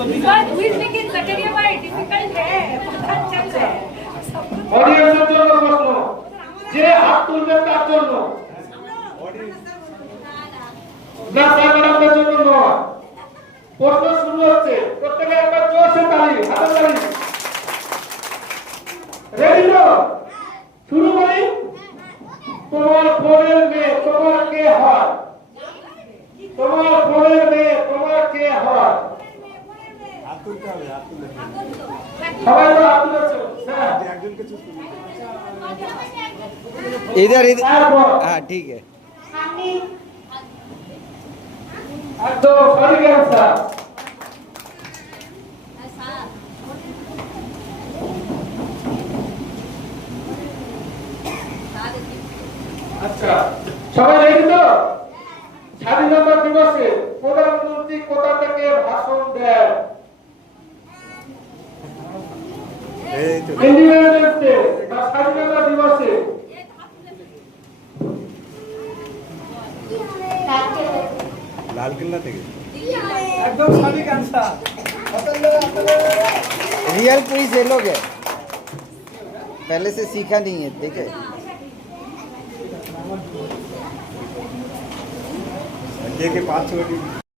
Because who is making Zakaria difficult है पता चल रहा है অডিয়েন্সের জন্য প্রশ্ন যে হাত তুলবে তার জন্য না ক্যামেরাম্যানের জন্য নয় প্রশ্ন শুরু হচ্ছে প্রত্যেকে একবার জোরসে তালি হাতের তালি রেডি তো শুরু করি তোমার বোনের মেয়ে তোমার কে হয় তোমার বোনের মেয়ে তোমার কে হয় সবাই তো হাত তুলেছো হ্যাঁ इधर इधर हाँ ठीक है तो सही आंसर আচ্ছা সবাই রেডি তো স্বাধীনতা দিবসে প্রধানমন্ত্রী কোথা থেকে ভাষণ দেন ইন্ডিপেন্ডেন্স ডে বা স্বাধীনতা দিবসে लाल किला থেকে एकदम सही आंसर रियल पुलिस ये लोग है पहले से सीखा नहीं है देखे ये के 5 छोटी